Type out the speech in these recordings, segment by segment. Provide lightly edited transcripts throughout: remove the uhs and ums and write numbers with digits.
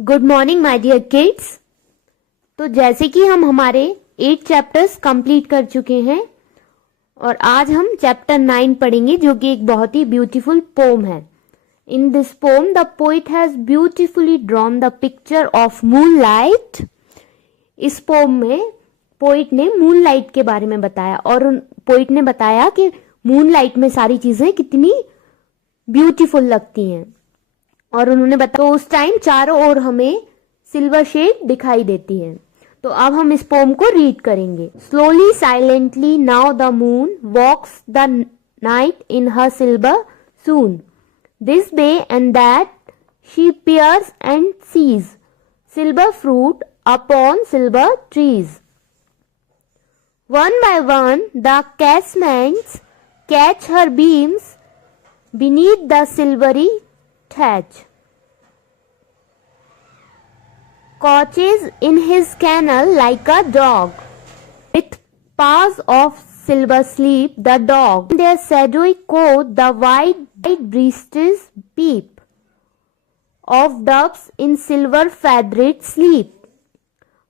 Good morning my dear kids. तो जैसे कि हम हमारे 8 चैप्टर्स कंप्लीट कर चुके हैं और आज हम चैप्टर 9 पढ़ेंगे जो कि एक बहुत ही ब्यूटीफुल पोम है। In this pome the poet has beautifully drawn the picture of moonlight. इस पोम में पोइट ने मूनलाइट के बारे में बताया और पोइट ने बताया कि मूनलाइट में सारी चीजें कितनी ब्यूटीफुल लगती हैं और उन्होंने बताया तो उस टाइम चारों ओर हमें सिल्वर शेड दिखाई देती है। तो अब हम इस पोम को रीड करेंगे। Slowly silently now the moon walks the night in her silver shoon, this way and that she peers and sees silver fruit upon silver trees. One by one the casements catch her beams beneath the silvery thatch. Couches in his kennel like a dog, with paws of silver sleep the dog. In their shadowy coat the white breezes peep, of doves in silver feathered sleep.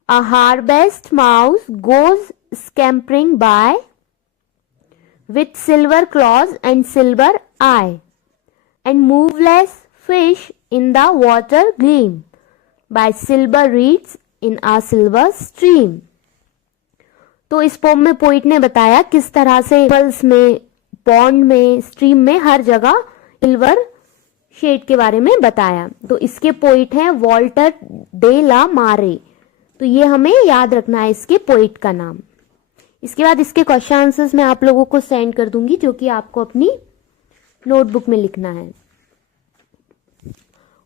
A harvest mouse goes scampering by, with silver claws and silver eye, and moveless fish in the water gleam by silver reeds in a silver stream. तो इस pome में poet ने बताया किस तरह से Wales में, pond में, स्ट्रीम में हर जगह सिल्वर शेड के बारे में बताया। तो इसके पोइट हैं वॉल्टर डे ला मारे। तो ये हमें याद रखना है इसके पोइट का नाम। इसके बाद इसके क्वेश्चन आंसर्स मैं आप लोगों को सेंड कर दूंगी जो कि आपको अपनी नोटबुक में लिखना है।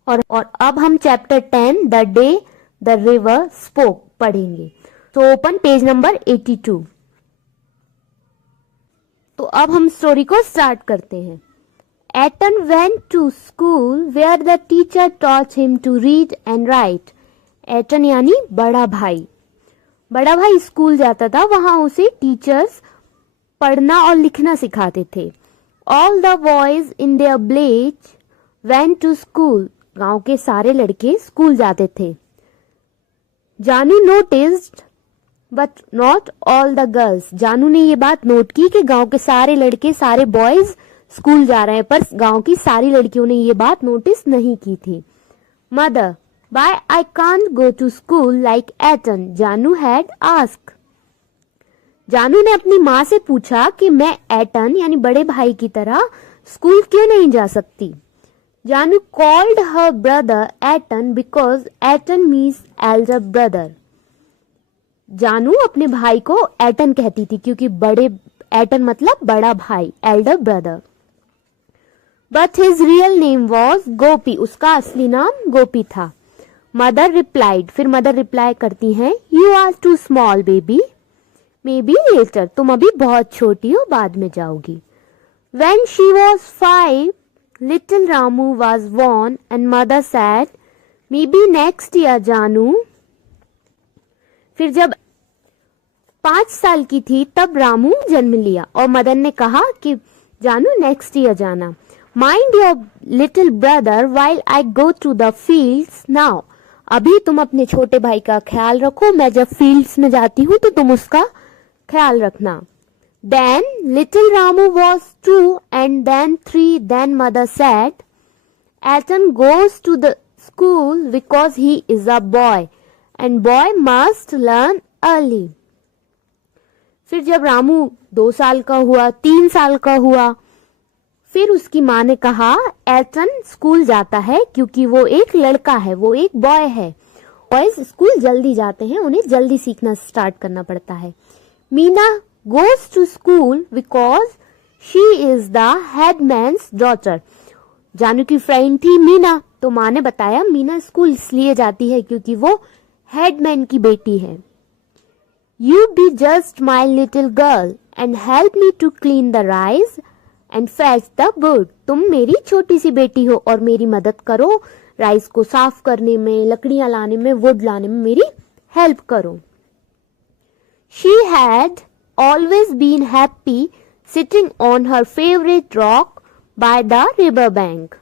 और अब हम chapter 10 the day the river spoke पढ़ेंगे। तो ओपन पेज नंबर 82। तो अब हम स्टोरी को स्टार्ट करते हैं। Atan went to school where the teacher taught him to read and write. Atan यानी बड़ा भाई। बड़ा भाई स्कूल जाता था, वहां उसे टीचर्स पढ़ना और लिखना सिखाते थे। All the boys in their village went to school. गांव के सारे लड़के स्कूल जाते थे। Janu noticed but not all the girls. Janu ने ये बात नोट की कि गांव के सारे लड़के, सारे बॉयज स्कूल जा रहे हैं, पर गांव की सारी लड़कियों ने ये बात नोटिस नहीं की थी। Mother, why I can't go to school like Atan, Janu had asked. Janu ने अपनी माँ से पूछा कि मैं एटन यानी बड़े भाई की तरह स्कूल क्यों नहीं जा सकती। जानू called her brother Aton because Aton means elder brother. जानू अपने भाई को एटन कहती थी क्योंकि बड़े एटन मतलब बड़ा भाई, elder brother. But his real name was गोपी। उसका असली नाम गोपी था। मदर रिप्लाइड, फिर मदर रिप्लाई करती हैं, You are too small baby, maybe later। तुम अभी बहुत छोटी हो, बाद में जाओगी। When she was 5, little Ramu was born and mother said, maybe next year जानू। फिर जब 5 साल की थी तब रामू जन्म लिया और मदर ने कहा कि जानू नेक्स्ट ईयर जाना। Mind your little brother while I go to the fields now। अभी तुम अपने छोटे भाई का ख्याल रखो, मैं जब फील्ड्स में जाती हूँ तो तुम उसका ख्याल रखना। Then little Ramu was 2 and then 3. Then mother said, Aton goes to the school because he is a boy and boy must learn early। फिर जब रामू 2 साल का हुआ, 3 साल का हुआ, फिर उसकी माँ ने कहा एटन स्कूल जाता है क्योंकि वो एक लड़का है, वो एक बॉय है। बॉयज स्कूल जल्दी जाते हैं, उन्हें जल्दी सीखना स्टार्ट करना पड़ता है। Meena goes to school because she is the headman's daughter। जानू की फ्रेंड थी मीना, तो माँ ने बताया मीना स्कूल इसलिए जाती है क्योंकि वो हेडमैन की बेटी है। You be just my little girl and help me to clean the rice and fetch the wood। तुम मेरी छोटी सी बेटी हो और मेरी मदद करो, राइस को साफ करने में, लकड़ियां लाने में, वुड लाने में मेरी हेल्प करो। She had always been happy sitting on her favorite rock by the river bank।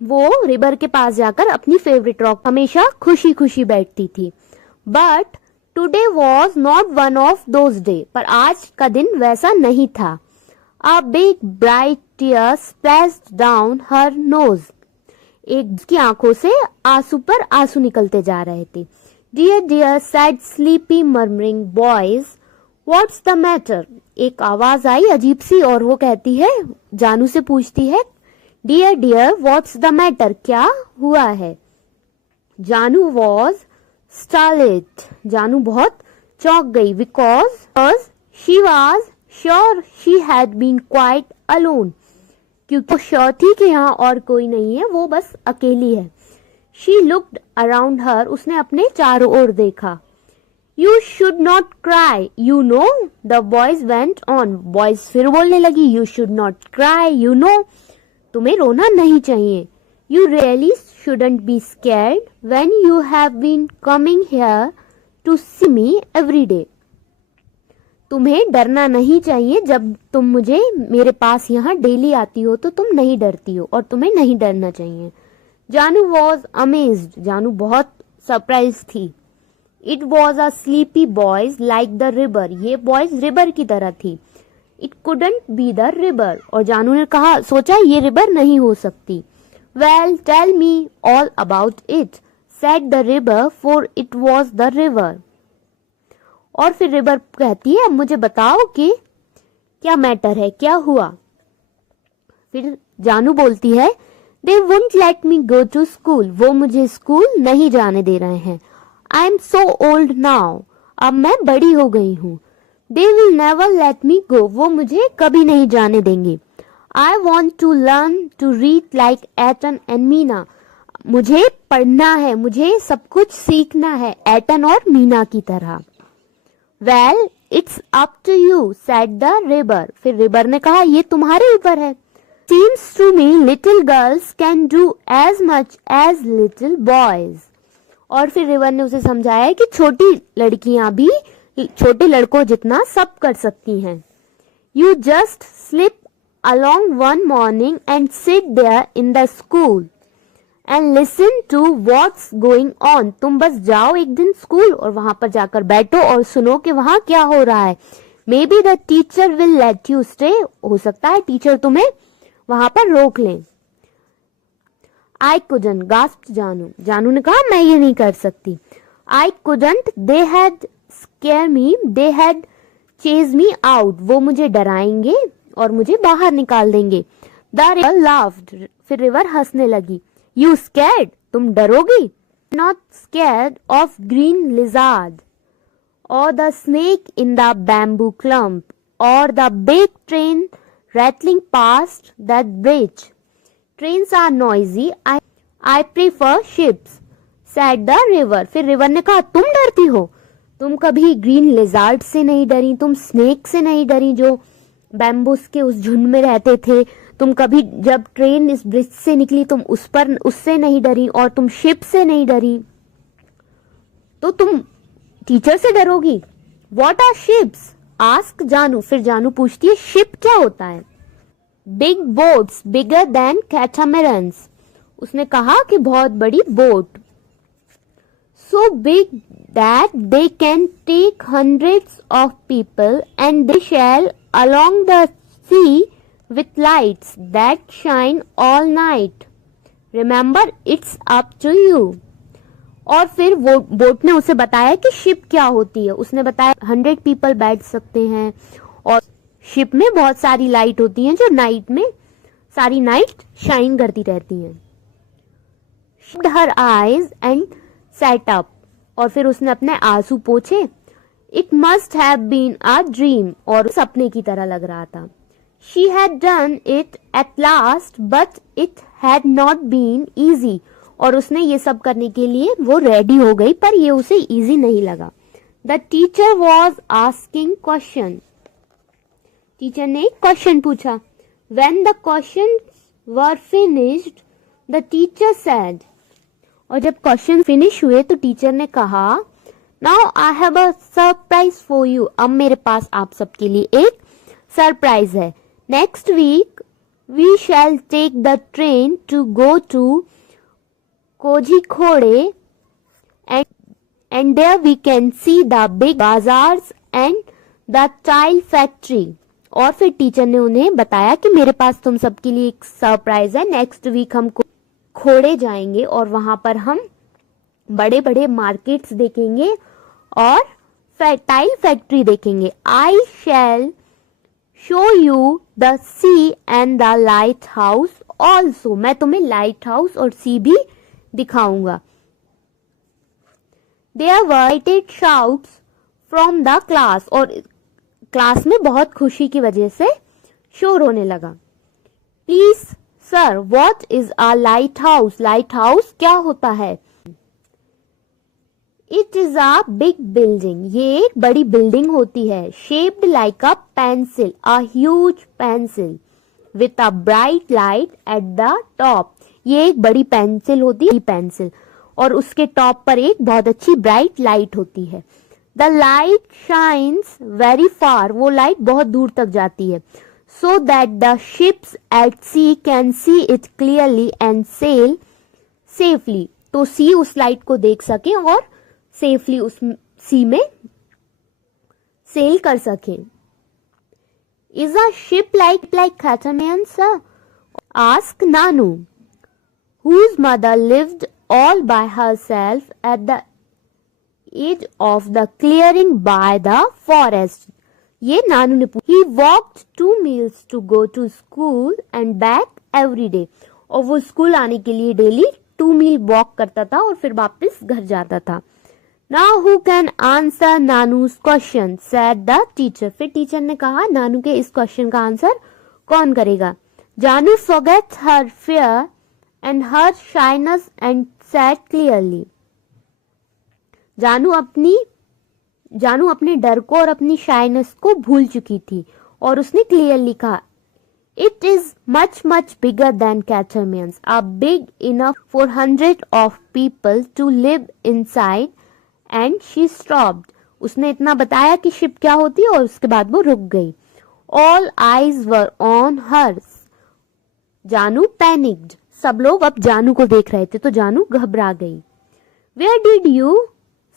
वो रिवर के पास जाकर अपनी फेवरेट रॉक हमेशा खुशी खुशी बैठती थी। But today was not one of those day, पर आज का दिन वैसा नहीं था। A big bright tear splashed down her nose, एक की आंखों से आंसू पर आंसू निकलते जा रहे थे। Dear dear said sleepy murmuring boys what's the matter, एक आवाज आई अजीब सी और वो कहती है, जानू से पूछती है, dear dear what's the matter, क्या हुआ है। जानू वॉज स्टार्टल्ड, जानू बहुत चौंक गई, because she was sure she had been quite alone, क्योंकि वो श्योर थी कि यहाँ और कोई नहीं है, वो बस अकेली है। शी लुक्ड अराउंड हर, उसने अपने चारों ओर देखा। You should not cry you know, the boys went on, boys फिर बोलने लगी, you should not cry you know, तुम्हें रोना नहीं चाहिए। You really shouldn't be scared when you have been coming here to see me every day. तुम्हें डरना नहीं चाहिए, जब तुम मुझे मेरे पास यहाँ डेली आती हो तो तुम नहीं डरती हो, और तुम्हें नहीं डरना चाहिए। जानू वॉज अमेज्ड, जानू बहुत सरप्राइज थी। It was a sleepy boys like the river, ये बॉयज रिवर की तरह थी। It couldn't be the river, और जानू ने कहा, सोचा ये रिवर नहीं हो सकती। Well, tell me all about it, said the river, for it was the river. और फिर रिवर कहती है, अब मुझे बताओ कि क्या मैटर है, क्या हुआ। फिर जानू बोलती है, They won't let me go to school, वो मुझे स्कूल नहीं जाने दे रहे हैं। I am so old now, अब मैं बड़ी हो गई हूँ। They will never let me go, वो मुझे कभी नहीं जाने देंगे। I want to learn to read like Ethan and Meena, मुझे पढ़ना है, मुझे सब कुछ सीखना है एटन और मीना की तरह। Well, it's up to you, said the river, फिर रिवर ने कहा, ये तुम्हारे ऊपर है। Seems to me little girls can do as much as little boys, और फिर रिवर ने उसे समझाया कि छोटी लड़कियां भी छोटे लड़कों जितना सब कर सकती हैं। You just slip along one morning and sit there in the school and listen to what's going on, तुम बस जाओ एक दिन स्कूल और वहां पर जाकर बैठो और सुनो कि वहां क्या हो रहा है। Maybe the teacher will let you stay, हो सकता है टीचर तुम्हें वहां पर रोक लें। I couldn't, gasped जानू, जानू ने कहा, मैं ये नहीं कर सकती। I couldn't, they had scared me, they had chased me out, वो मुझे डराएंगे और मुझे बाहर निकाल देंगे। The river laughed, फिर रिवर हंसने लगी। You scared, तुम डरोगी? Not scared of green lizard, or the snake in the bamboo clump, or the big train rattling past that bridge. Trains are noisy, I prefer ships, said the river. फिर river ने कहा, तुम डरती हो? तुम कभी green lizard से नहीं डरी, तुम स्नेक से नहीं डरी जो बैम्बूस के उस झुंड में रहते थे, तुम कभी जब ट्रेन इस ब्रिज से निकली तुम उससे नहीं डरी, और तुम शिप से नहीं डरी, तो तुम टीचर से डरोगी। What are ships? Ask जानू, फिर जानू पूछती है, शिप क्या होता है? Big boats bigger than catamarans, उसने कहा कि बहुत बड़ी boat, so big that they can take hundreds of people and they sail along the sea with lights that shine all night. Remember, it's up to you. और फिर वो boat ने उसे बताया कि शिप क्या होती है। उसने बताया 100 पीपल बैठ सकते हैं और शिप में बहुत सारी लाइट होती हैं जो नाइट में सारी नाइट शाइन करती रहती हैं। She shut her eyes and sat up, और फिर उसने अपने आंसू पोंछे। It must have been a dream, और सपने की तरह लग रहा था। She had done it at last, but it had not been easy, और उसने ये सब करने के लिए वो रेडी हो गई, पर ये उसे इजी नहीं लगा। The teacher was asking question, teacher ने एक क्वेश्चन पूछा। When the questions were finished, the teacher said, और जब क्वेश्चन फिनिश हुए तो टीचर ने कहा, Now I have a surprise for you, अब मेरे पास आप सबके लिए एक सरप्राइज है। Next week We shall take the train to go to Kozhikode and there we can see the big bazaars and the tile factory. और फिर teacher ने उन्हें बताया कि मेरे पास तुम सबके लिए एक सरप्राइज है. नेक्स्ट वीक हम खोड़े जाएंगे और वहां पर हम बड़े बड़े मार्केट्स देखेंगे और टाइल फैक्ट्री देखेंगे. I shall show you the sea and the lighthouse also. मैं तुम्हें लाइट हाउस और सी भी दिखाऊंगा. There were excited shouts from the class. और क्लास में बहुत खुशी की वजह से शोर होने लगा. Please sir, what is a light house? Light house क्या होता है? It is a big building. ये एक बड़ी बिल्डिंग होती है. Shaped like a pencil, a huge pencil with a bright light at the top. ये एक बड़ी पेंसिल होती है, पेंसिल, और उसके टॉप पर एक बहुत अच्छी ब्राइट लाइट होती है. The light shines very far. वो लाइट बहुत दूर तक जाती है. So that the ships at sea can see it clearly and sail safely. तो सी उस लाइट को देख सके और सेफली उस सी में सेल कर सके. Is a ship like catamaran sir? Ask Nanu, whose mother lived all by herself at the edge of the clearing by the forest. ये नानू ने पूछा. He walked 2 miles to go to school and back every day. और वो school आने के लिए daily 2 मील walk करता था और फिर वापस घर जाता था. Now who can answer Nanu's question? said the teacher. फिर टीचर ने कहा, नानू के इस क्वेश्चन का आंसर कौन करेगा? Janu forgets her fear and her shyness and said clearly. जानू अपने डर को और अपनी शाइनेस को भूल चुकी थी और उसने क्लियरली कहा, it is much much bigger than catamarans, a big enough for 100 of people to live inside and she stopped. उसने इतना बताया कि शिप क्या होती है और उसके बाद वो रुक गई. All eyes were on her. जानू पैनिक्ड. सब लोग अब जानू को देख रहे थे तो जानू घबरा गई. Where did you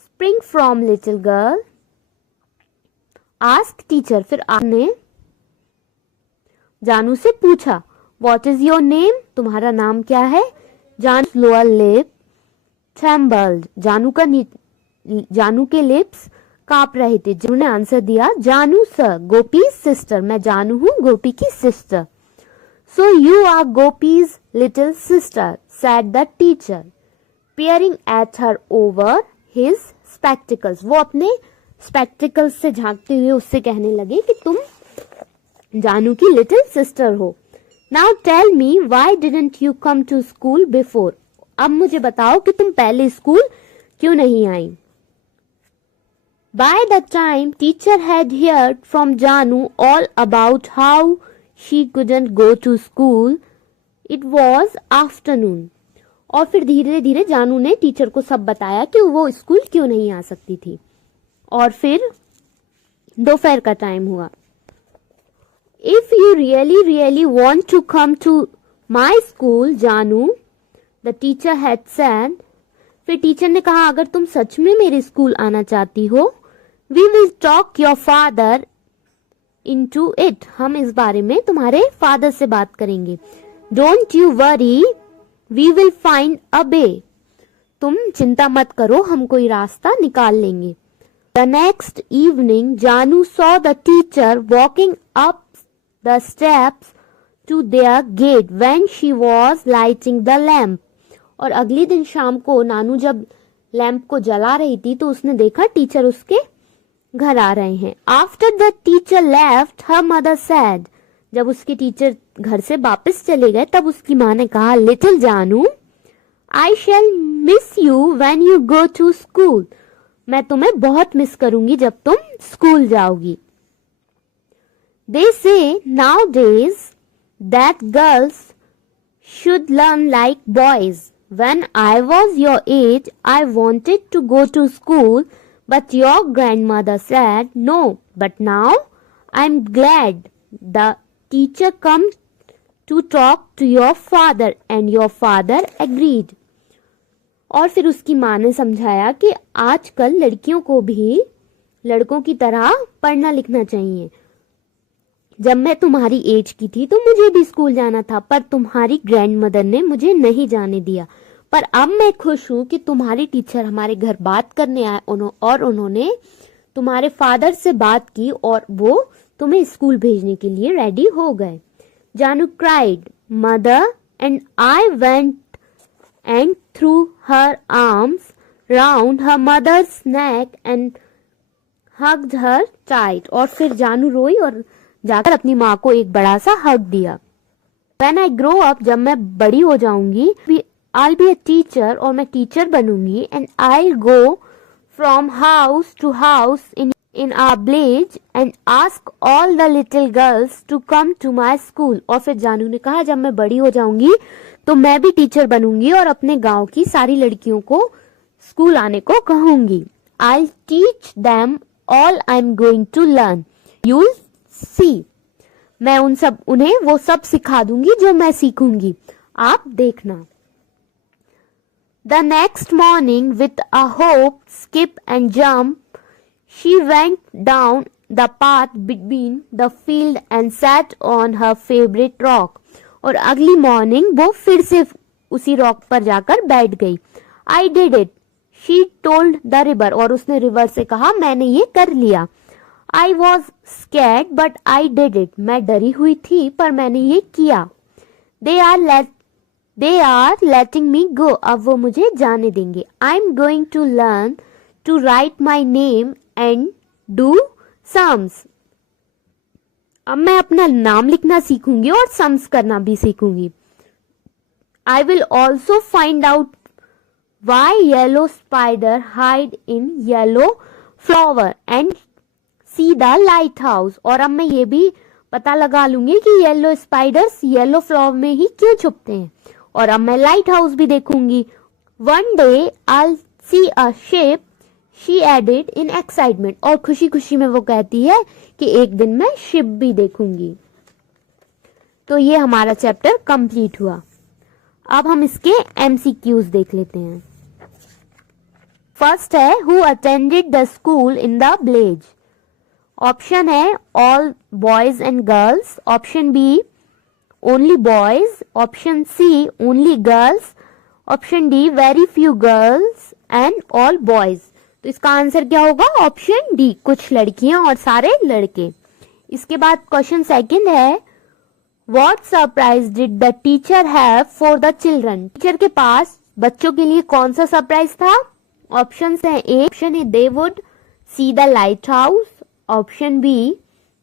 spring from little girl? Ask teacher. फिर आपने जानू से पूछा, व्हाट इज योर नेम? तुम्हारा नाम क्या है? जानू लोअर लिप ट्रेम्बल्ड. जानू के लिप्स कांप रहे थे. जानू ने आंसर दिया, जानू सर, गोपी सिस्टर. मैं जानू हूँ, गोपी की sister. So you are Gopi's little sister, said the teacher, peering at her over his spectacles. वो अपने spectacles से झांकते हुए उससे कहने लगे कि तुम जानू की little sister हो. Now tell me, why didn't you come to school before? अब मुझे बताओ कि तुम पहले स्कूल क्यों नहीं आई? By the time teacher had heard from Janu all about how she couldn't go to school, it was afternoon. और फिर धीरे धीरे जानू ने टीचर को सब बताया कि वो स्कूल क्यों नहीं आ सकती थी. और फिर दोपहर का टाइम हुआ. If you really want to come to my school, Janu, the teacher had said. फिर टीचर ने कहा, अगर तुम सच में मेरे स्कूल आना चाहती हो, we will talk your father into it. हम इस बारे में तुम्हारे फादर से बात करेंगे. Don't you worry, we will find a way. तुम चिंता मत करो, हम कोई रास्ता निकाल लेंगे. The next evening, Janu saw the teacher walking up the steps to their gate when she was lighting the lamp. और अगले दिन शाम को नानू जब लैंप को जला रही थी तो उसने देखा टीचर उसके घर आ रहे हैं. After the teacher left, her mother sad. जब उसके टीचर घर से वापस चले गए तब उसकी माँ ने कहा, little Janu, I shall miss you when you go to school. मैं तुम्हें बहुत मिस करूंगी जब तुम स्कूल जाओगी. दे से now days that girls should learn like boys. When I was your age, I wanted to go to school, but your grandmother said no. But now I'm glad the teacher come to talk to your father and your father agreed. और फिर उसकी माँ ने समझाया कि आजकल लड़कियों को भी लड़कों की तरह पढ़ना लिखना चाहिए। जब मैं तुम्हारी एज की थी तो मुझे भी स्कूल जाना था, पर तुम्हारी ग्रैंडमदर ने मुझे नहीं जाने दिया। पर अब मैं खुश हूँ कि तुम्हारी टीचर हमारे घर बात करने आए और उन्होंने तुम्हारे फादर से बात की और वो तुम्हें स्कूल भेजने के लिए रेडी हो गए। जानू cried, mother and I went and threw her arms round her mother's neck and hugged her tight. और फिर जानू रोई और जाकर अपनी माँ को एक बड़ा सा हग दिया। When I grow up, जब मैं बड़ी हो जाऊंगी, I'll be a teacher और मैं teacher बनूंगी and I'll go from house to house in our village and ask all the little girls to come to my school. और फिर जानू ने कहा जब मैं बड़ी हो जाऊंगी तो मैं भी टीचर बनूंगी और अपने गांव की सारी लड़कियों को स्कूल आने को कहूंगी। I'll teach them all I'm going to learn. You'll see. मैं उन्हें वो सब सिखा दूंगी जो मैं सीखूंगी, आप देखना। The next morning, with a hop, skip and jump, she went down the path between the field and sat on her favorite rock. और अगली मॉर्निंग वो फिर से उसी रॉक पर जाकर बैठ गई। I did it, she told the river. और उसने रिवर से कहा मैंने ये कर लिया। I was scared but I did it. मैं डरी हुई थी पर मैंने ये किया। They are letting me go. अब वो मुझे जाने देंगे। I'm going to learn to write my name and do sums. अब मैं अपना नाम लिखना सीखूंगी और सम्स करना भी सीखूंगी। I will also find out why yellow spider hide in yellow flower and see the lighthouse. और अब मैं ये भी पता लगा लूंगी कि येलो स्पाइडर्स येलो फ्लावर में ही क्यों छुपते हैं। और अब मैं लाइट हाउस भी देखूंगी। One day I'll see a ship, she added in excitement. और खुशी खुशी में वो कहती है कि एक दिन मैं शिप भी देखूंगी। तो ये हमारा चैप्टर कंप्लीट हुआ। अब हम इसके MCQs देख लेते हैं। फर्स्ट है who attended the school in the village. Option है all boys and girls, option B only boys, option C only girls, option D very few girls and all boys. तो इसका आंसर क्या होगा? Option D, कुछ लड़कियां और सारे लड़के। इसके बाद क्वेश्चन सेकंड है what surprise did the teacher have for the children. Teacher के पास बच्चों के लिए कौन सा सरप्राइज था? ऑप्शन है ए, ऑप्शन है they would see the lighthouse, option B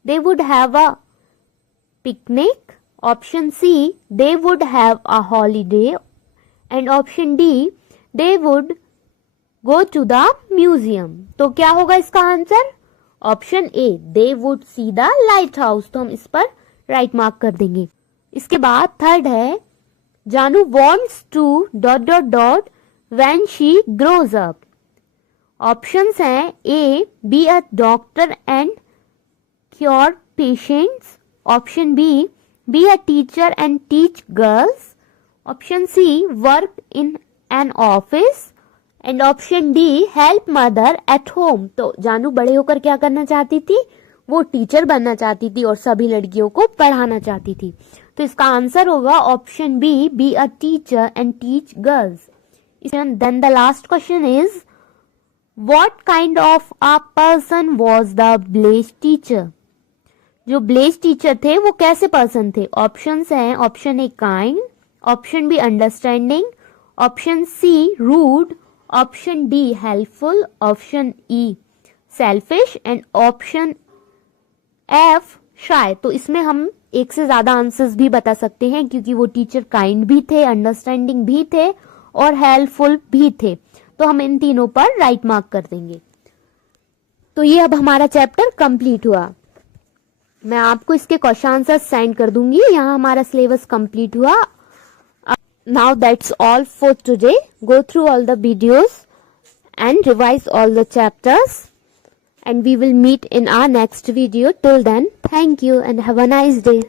they would have a picnic, option C they would have a holiday and option D they would go to the museum. तो क्या होगा इसका answer? Option A, they would see the lighthouse. तो हम इस पर right mark कर देंगे। इसके बाद थर्ड है Janu wants to dot dot dot when she grows up. Options हैं A, be a doctor and cure patients, option B a teacher and teach girls, option C work in an office and option D help mother at home. तो जानू बड़े होकर क्या करना चाहती थी? वो teacher बनना चाहती थी और सभी लड़कियों को पढ़ाना चाहती थी। तो इसका आंसर होगा option B a teacher and teach girls. Then the last question is what kind of a person was the village teacher. जो विलेज टीचर थे वो कैसे पर्सन थे? ऑप्शंस हैं option A kind, option B understanding, option C rude, option D helpful, option E selfish and option F shy. तो इसमें हम एक से ज्यादा आंसर्स भी बता सकते हैं क्योंकि वो टीचर काइंड भी थे, अंडरस्टैंडिंग भी थे और हेल्पफुल भी थे। तो हम इन तीनों पर राइट मार्क कर देंगे। तो ये अब हमारा चैप्टर कंप्लीट हुआ। मैं आपको इसके क्वेश्चन आंसर सेंड कर दूंगी। यहाँ हमारा सिलेबस कंप्लीट हुआ। Now that's all for today. Go through all the videos and revise all the chapters and we will meet in our next video. Till then, thank you and have a nice day.